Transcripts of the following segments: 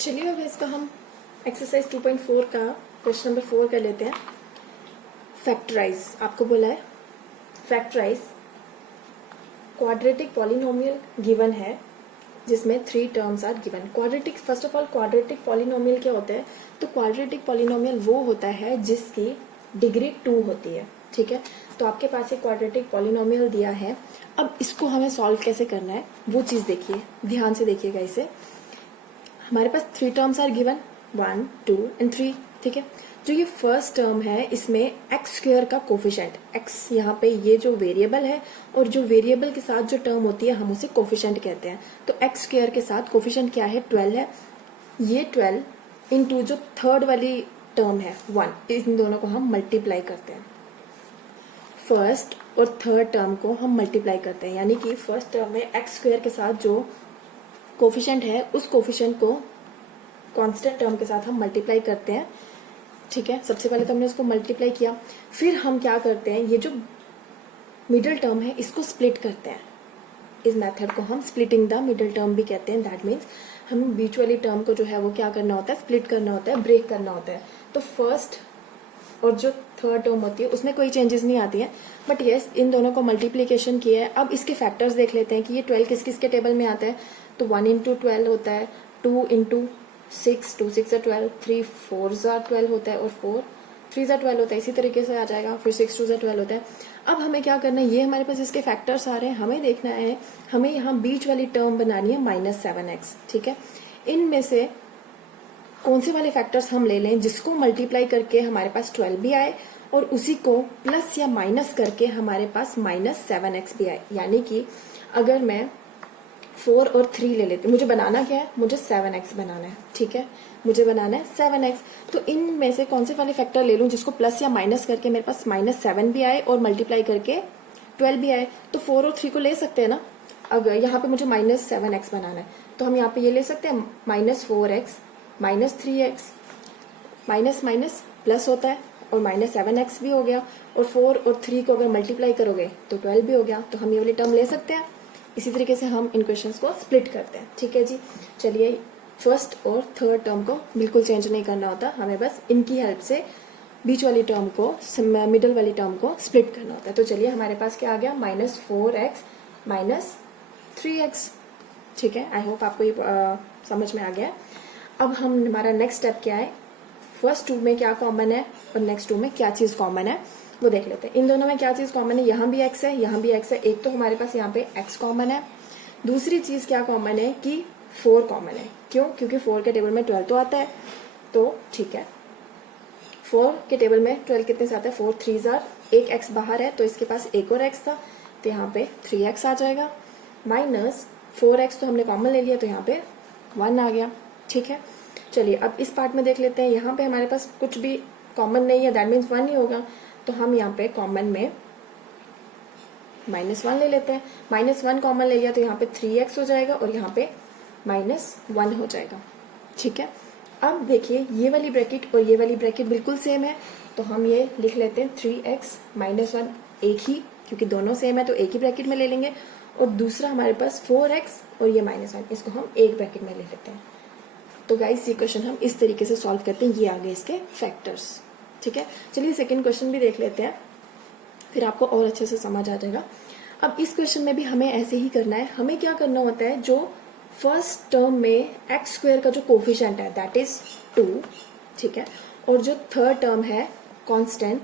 चलिए अब इसका हम एक्सरसाइज 2.4 का क्वेश्चन नंबर 4 कर लेते हैं। फैक्टराइज आपको बोला है, फैक्टराइज क्वाड्रेटिक पॉलिनोमियल गिवन है जिसमें 3 terms are given. Quadratic, first of all quadratic polynomial क्या होता है? तो क्वाड्रेटिक पॉलिनोमियल वो होता है जिसकी डिग्री 2 होती है। ठीक है, तो आपके पास एक क्वाड्रेटिक पॉलिनोमियल दिया है। अब इसको हमें सॉल्व कैसे करना है वो चीज देखिए, ध्यान से देखिएगा इसे। हमारे पास 3 टर्म्स आर गिवन, 1, 2 एंड 3। ठीक है, जो ये फर्स्ट टर्म है इसमें एक्स स्क्वायर का कोफिशिएंट, एक्स यहाँ पे ये जो वेरिएबल है और जो वेरिएबल के साथ जो टर्म होती है हम उसे कोफिशिएंट कहते हैं। तो एक्स स्क्वायर के साथ कोफिशिएंट क्या है? 12 है। ये 12 इंटू जो थर्ड वाली टर्म है 1, इन दोनों को हम मल्टीप्लाई करते हैं। फर्स्ट और थर्ड टर्म को हम मल्टीप्लाई करते हैं, यानी कि फर्स्ट टर्म में एक्स स्क्वायर के साथ जो कोफिशिएंट है उस कोफिशिएंट को कांस्टेंट टर्म के साथ हम मल्टीप्लाई करते हैं। ठीक है, सबसे पहले तो हमने उसको मल्टीप्लाई किया, फिर हम क्या करते हैं, ये जो मिडिल टर्म है इसको स्प्लिट करते हैं। इस मेथड को हम स्प्लिटिंग द मिडिल टर्म भी कहते हैं। दैट मीन्स हम बीच वाली टर्म को जो है वो क्या करना होता है, स्प्लिट करना होता है, ब्रेक करना होता है। तो फर्स्ट और जो थर्ड टर्म होती है उसमें कोई चेंजेस नहीं आती है, बट येस इन दोनों को मल्टीप्लीकेशन किया है। अब इसके फैक्टर्स देख लेते हैं कि ये 12 किस किस के टेबल में आता है। तो 1 इंटू 12 होता है, 2 इंटू 6, 2 6 12, 3 4 12 होता है और 4 3 12 होता है। इसी तरीके से आ जाएगा, फिर 6 2 12 होता है। अब हमें क्या करना है, ये हमारे पास इसके फैक्टर्स आ रहे हैं, हमें देखना है, हमें यहाँ बीच वाली टर्म बनानी है -7x। ठीक है, इनमें से कौन से वाले फैक्टर्स हम ले लें जिसको मल्टीप्लाई करके हमारे पास 12 भी आए और उसी को प्लस या माइनस करके हमारे पास -7x भी आए। यानी कि अगर मैं 4 और 3 ले लेती हूँ, मुझे बनाना क्या है, मुझे 7x बनाना है। ठीक है, मुझे बनाना है 7x। तो इनमें से कौन से वाले फैक्टर ले लूं जिसको प्लस या माइनस करके मेरे पास -7 भी आए और मल्टीप्लाई करके 12 भी आए। तो 4 और 3 को ले सकते हैं ना। अगर यहाँ पे मुझे -7x बनाना है तो हम यहाँ पे ये ले सकते हैं -4x -3x, minus minus plus होता है और -7x भी हो गया, और 4 और 3 को अगर मल्टीप्लाई करोगे तो 12 भी हो गया। तो हम ये वाली टर्म ले सकते हैं। इसी तरीके से हम इन क्वेश्चंस को स्प्लिट करते हैं। ठीक है जी, चलिए फर्स्ट और थर्ड टर्म को बिल्कुल चेंज नहीं करना होता, हमें बस इनकी हेल्प से बीच वाली टर्म को, मिडल वाली टर्म को स्प्लिट करना होता है। तो चलिए हमारे पास क्या आ गया, -4x -3x। ठीक है, आई होप आपको ये समझ में आ गया। अब हम हमारा नेक्स्ट स्टेप क्या है, फर्स्ट 2 में क्या कॉमन है और नेक्स्ट 2 में क्या चीज कॉमन है वो देख लेते हैं। इन दोनों में क्या चीज कॉमन है, यहाँ भी x है, यहाँ भी x है। एक तो हमारे पास यहाँ पे x कॉमन है, दूसरी चीज क्या कॉमन है कि 4 कॉमन है। क्यों? क्योंकि 4 के टेबल में 12 तो आता है। तो ठीक है, 4 के टेबल में 12 कितने से आता है, 4 3 एक x बाहर है तो इसके पास एक और x था तो यहाँ पे 3x आ जाएगा, माइनस 4x तो हमने कॉमन ले लिया तो यहाँ पे 1 आ गया। ठीक है, चलिए अब इस पार्ट में देख लेते हैं। यहाँ पे हमारे पास कुछ भी कॉमन नहीं है, दैट मीन्स 1 ही होगा। तो हम यहाँ पे कॉमन में -1 ले लेते हैं। -1 कॉमन ले लिया तो यहाँ पे 3x हो जाएगा और यहाँ पे -1 हो जाएगा। ठीक है, अब देखिए ये वाली ब्रैकेट और ये वाली ब्रैकेट बिल्कुल सेम है तो हम ये लिख लेते हैं 3x -1 एक ही, क्योंकि दोनों सेम है तो एक ही ब्रैकेट में ले लेंगे। और दूसरा हमारे पास 4x और ये -1, इसको हम एक ब्रैकेट में ले लेते हैं। तो गाइस ये क्वेश्चन हम इस तरीके से सॉल्व करते हैं। ये आ गए इसके फैक्टर्स। ठीक है, चलिए सेकंड क्वेश्चन भी देख लेते हैं, फिर आपको और अच्छे से समझ आ जाएगा। अब इस क्वेश्चन में भी हमें ऐसे ही करना है। हमें क्या करना होता है, जो फर्स्ट टर्म में एक्स स्क्वायर का जो कोफिशिएंट है दैट इज 2, ठीक है, और जो थर्ड टर्म है कांस्टेंट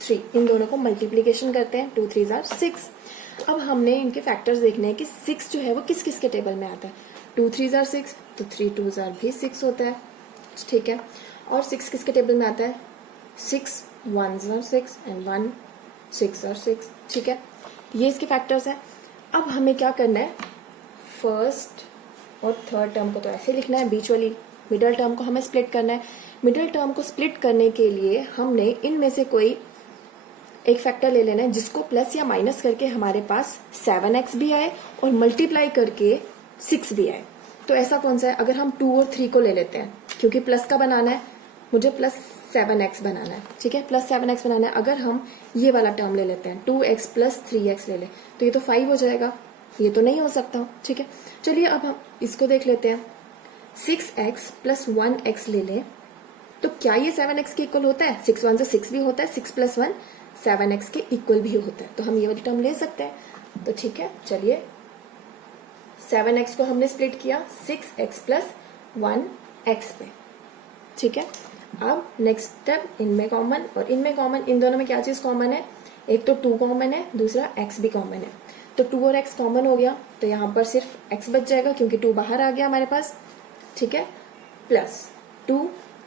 3, इन दोनों को मल्टीप्लीकेशन करते हैं। 2 3 6। अब हमने इनके फैक्टर्स देखने हैं कि 6 जो है वो किस किस के टेबल में आता है। 2 3 6 तो 3 2 भी 6 होता है। ठीक है, और 6 किसके टेबल में आता है, 6 1 6 एंड 1 6 6। ठीक है, ये इसके फैक्टर्स हैं। अब हमें क्या करना है, फर्स्ट और थर्ड टर्म को तो ऐसे लिखना है, बीच वाली मिडल टर्म को हमें स्प्लिट करना है। मिडल टर्म को स्प्लिट करने के लिए हमने इनमें से कोई एक फैक्टर ले लेना है जिसको प्लस या माइनस करके हमारे पास 7x भी आए और मल्टीप्लाई करके 6 भी आए। तो ऐसा कौन सा है, अगर हम 2 और 3 को ले लेते हैं, क्योंकि प्लस का बनाना है, मुझे +7x बनाना है। ठीक है, +7x बनाना है। अगर हम ये वाला टर्म ले लेते हैं 2x + 3x ले ले तो ये तो 5 हो जाएगा, ये तो नहीं हो सकता। ठीक है, चलिए अब हम इसको देख लेते हैं। 6x प्लस 1x ले लें तो क्या ये 7x के इक्वल होता है? 6 1 से 6 भी होता है, 6 प्लस 1 7x के इक्वल भी होता है, तो हम ये वाली टर्म ले सकते हैं। तो ठीक है, चलिए 7x को हमने स्प्लिट किया 6x प्लस 1x पे। ठीक है, अब नेक्स्ट स्टेप इनमें कॉमन, और इनमें कॉमन, इन दोनों में क्या चीज कॉमन है? एक तो 2 कॉमन है, दूसरा x भी कॉमन है। तो 2 और x कॉमन हो गया, तो यहाँ पर सिर्फ x बच जाएगा क्योंकि 2 बाहर आ गया हमारे पास। ठीक है, प्लस 2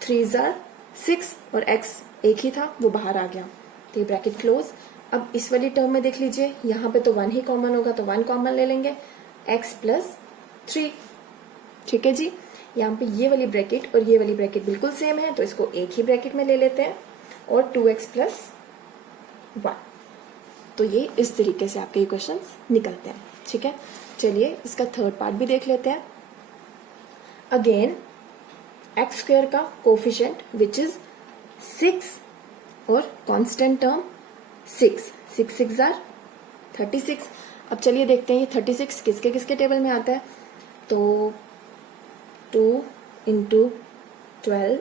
3 6 और x एक ही था, वो बाहर आ गया, तो ये ब्रैकेट क्लोज। अब इस वाली टर्म में देख लीजिए, यहाँ पे तो 1 ही कॉमन होगा, तो 1 कॉमन ले लेंगे, x प्लस 3। ठीक है जी, यहाँ पे ये वाली ब्रैकेट और ये वाली ब्रैकेट बिल्कुल सेम है, तो इसको एक ही ब्रैकेट में ले लेते हैं, और 2x प्लस 1। तो ये इस तरीके से आपके इक्वेशंस निकलते हैं। ठीक है, चलिए इसका थर्ड पार्ट भी देख लेते हैं। अगेन एक्स स्क्वायर का कोफिशिएंट विच इज 6 और कांस्टेंट टर्म 6 6 6 36। अब चलिए देखते हैं ये 36 किसके किसके टेबल में आता है। तो 2 इंटू 12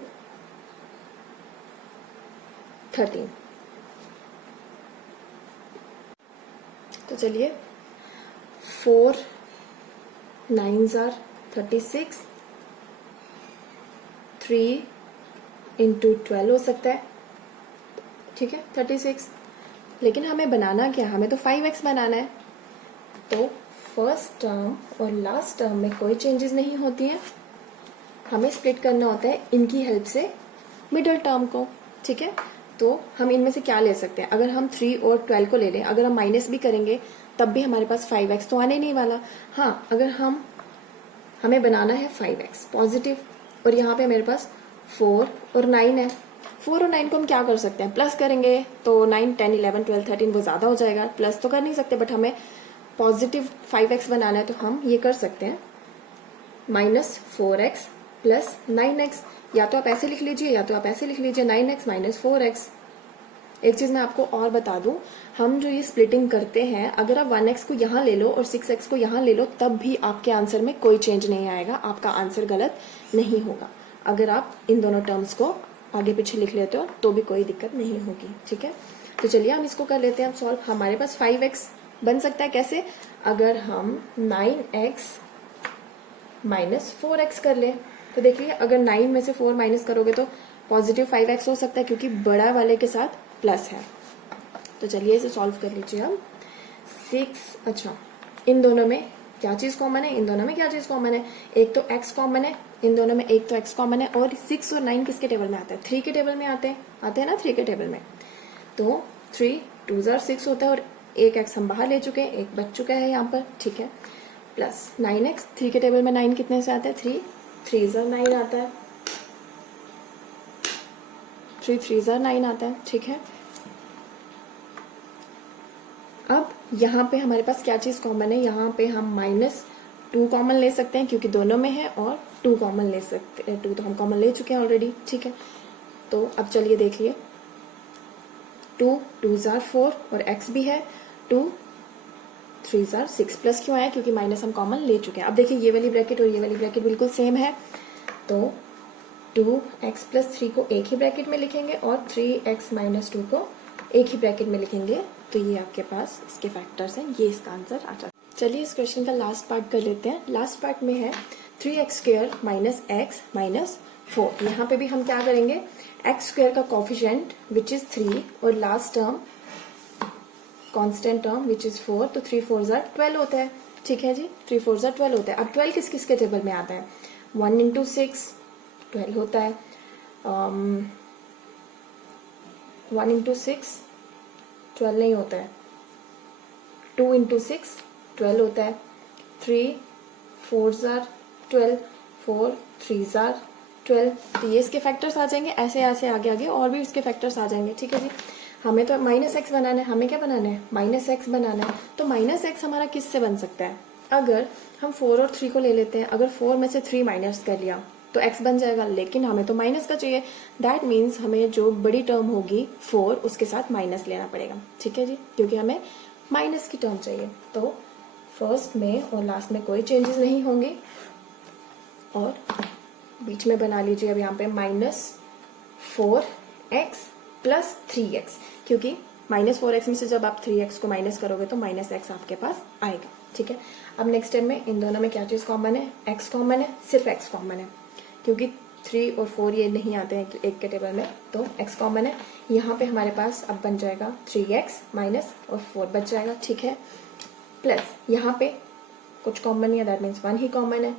13। तो चलिए 4 9s are 36, 3 इंटू 12 हो सकता है। ठीक है, 36। लेकिन हमें बनाना क्या, हमें तो 5x बनाना है। तो फर्स्ट टर्म और लास्ट टर्म में कोई चेंजेस नहीं होती हैं, हमें स्प्लिट करना होता है इनकी हेल्प से मिडिल टर्म को। ठीक है, तो हम इनमें से क्या ले सकते हैं? अगर हम 3 और 12 को ले लें, अगर हम माइनस भी करेंगे तब भी हमारे पास 5x तो आने नहीं वाला। हाँ, अगर हमें बनाना है 5x पॉजिटिव, और यहाँ पे मेरे पास 4 और 9 है। 4 और 9 को हम क्या कर सकते हैं? प्लस करेंगे तो 9 10 11 12 13 वो ज्यादा हो जाएगा, प्लस तो कर नहीं सकते, बट हमें पॉजिटिव 5x बनाना है तो हम ये कर सकते हैं माइनस 4x प्लस 9x। या तो आप ऐसे लिख लीजिए या तो आप ऐसे लिख लीजिए, 9x माइनस 4x। एक चीज मैं आपको और बता दूं, हम जो ये स्प्लिटिंग करते हैं, अगर आप 1x को यहाँ ले लो और 6x को यहाँ ले लो तब भी आपके आंसर में कोई चेंज नहीं आएगा, आपका आंसर गलत नहीं होगा। अगर आप इन दोनों टर्म्स को आगे पीछे लिख लेते हो तो भी कोई दिक्कत नहीं होगी। ठीक है, तो चलिए हम इसको कर लेते हैं अब सॉल्व। हमारे पास 5x बन सकता है कैसे? अगर हम 9x माइनस 4x कर ले, तो देखिए अगर 9 में से 4 माइनस करोगे तो पॉजिटिव 5x हो सकता है क्योंकि बड़ा वाले के साथ प्लस है। तो चलिए इसे सॉल्व कर लीजिए हम। 6, अच्छा इन दोनों में क्या चीज कॉमन है? इन दोनों में क्या चीज कॉमन है? एक तो x कॉमन है, इन दोनों में एक तो x कॉमन है, और 6 और 9 किसके टेबल में आता है? 3 के टेबल में आते हैं ना, 3 के टेबल में। तो 3 2 6 होता है, और एक x हम बाहर ले चुके हैं, एक बच चुका है यहाँ पर। ठीक है, प्लस 9x, 3 के टेबल में 9 कितने से आता है? 3 3 9 आता है, 3 3 9 आता है। ठीक है, अब यहाँ पे हमारे पास क्या चीज कॉमन है? यहाँ पे हम -2 कॉमन ले सकते हैं क्योंकि दोनों में है, और 2 कॉमन ले सकते हैं, 2 तो हम कॉमन ले चुके हैं ऑलरेडी। ठीक है, तो अब चलिए देखिए 2 2 4 और x भी है, 2 3 6 प्लस क्यों आया? क्योंकि माइनस हम कॉमन ले चुके हैं। अब देखिए ये वाली ब्रैकेट और ये वाली ब्रैकेट बिल्कुल सेम है, तो 2x प्लस 3 को एक ही ब्रैकेट में लिखेंगे और 3x माइनस 2 को एक ही ब्रैकेट में लिखेंगे, तो ये आपके पास इसके फैक्टर्स हैं, ये इसका आंसर आ जाता है। चलिए इस क्वेश्चन का लास्ट पार्ट कर लेते हैं। लास्ट पार्ट में है 3x square minus x minus 4। यहाँ पे भी हम क्या करेंगे? x स्क्वायर का कोफिशिएंट विच इज 3 और last term constant term which is 4, तो 3 4 12 होता है। ठीक है जी, 3 4 12 होता है। अब 12 किस किस के टेबल में आता है? 1 इंटू 6 12 होता है, 1 इंटू 6 12 नहीं होता है, 2 इंटू 6 12 होता है, 3 4 12, 4 3 12। तो ये इसके फैक्टर्स आ जाएंगे, ऐसे ऐसे आगे आगे और भी इसके फैक्टर्स आ जाएंगे। ठीक है जी, हमें तो माइनस एक्स बनाना है, हमें क्या बनाना है? माइनस एक्स बनाना है। तो माइनस एक्स हमारा किससे बन सकता है? अगर हम 4 और 3 को ले लेते हैं, अगर 4 में से 3 माइनस कर लिया तो x बन जाएगा, लेकिन हमें तो माइनस का चाहिए। दैट मीन्स हमें जो बड़ी टर्म होगी 4 उसके साथ माइनस लेना पड़ेगा। ठीक है जी, क्योंकि हमें माइनस की टर्म चाहिए। तो फर्स्ट में और लास्ट में कोई चेंजेस नहीं होंगे, और बीच में बना लीजिए अब यहाँ पे -4x प्लस 3x, क्योंकि -4x में से जब आप 3x को माइनस करोगे तो -x आपके पास आएगा, ठीक है। अब नेक्स्ट स्टेप में इन दोनों में क्या चीज़ कॉमन है, x कॉमन है, सिर्फ x कॉमन है, क्योंकि 3 और 4 ये नहीं आते हैं एक के टेबल में, तो x कॉमन है। यहाँ पे हमारे पास अब बन जाएगा 3x माइनस और 4 बच जाएगा, ठीक है। प्लस यहाँ पे कुछ कॉमन नहीं है, दैट मीन्स 1 ही कॉमन है,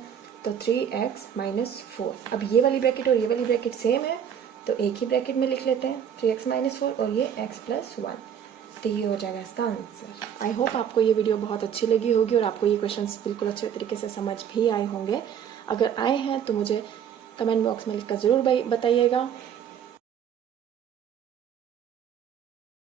तो 3x माइनस 4। अब ये वाली ब्रैकेट और ये वाली ब्रैकेट सेम है, तो एक ही ब्रैकेट में लिख लेते हैं 3x माइनस 4 और ये x प्लस 1, तो ये हो जाएगा इसका आंसर। आई होप आपको ये वीडियो बहुत अच्छी लगी होगी और आपको ये क्वेश्चंस बिल्कुल अच्छे तरीके से समझ भी आए होंगे। अगर आए हैं तो मुझे कमेंट बॉक्स में लिखकर ज़रूर बताइएगा।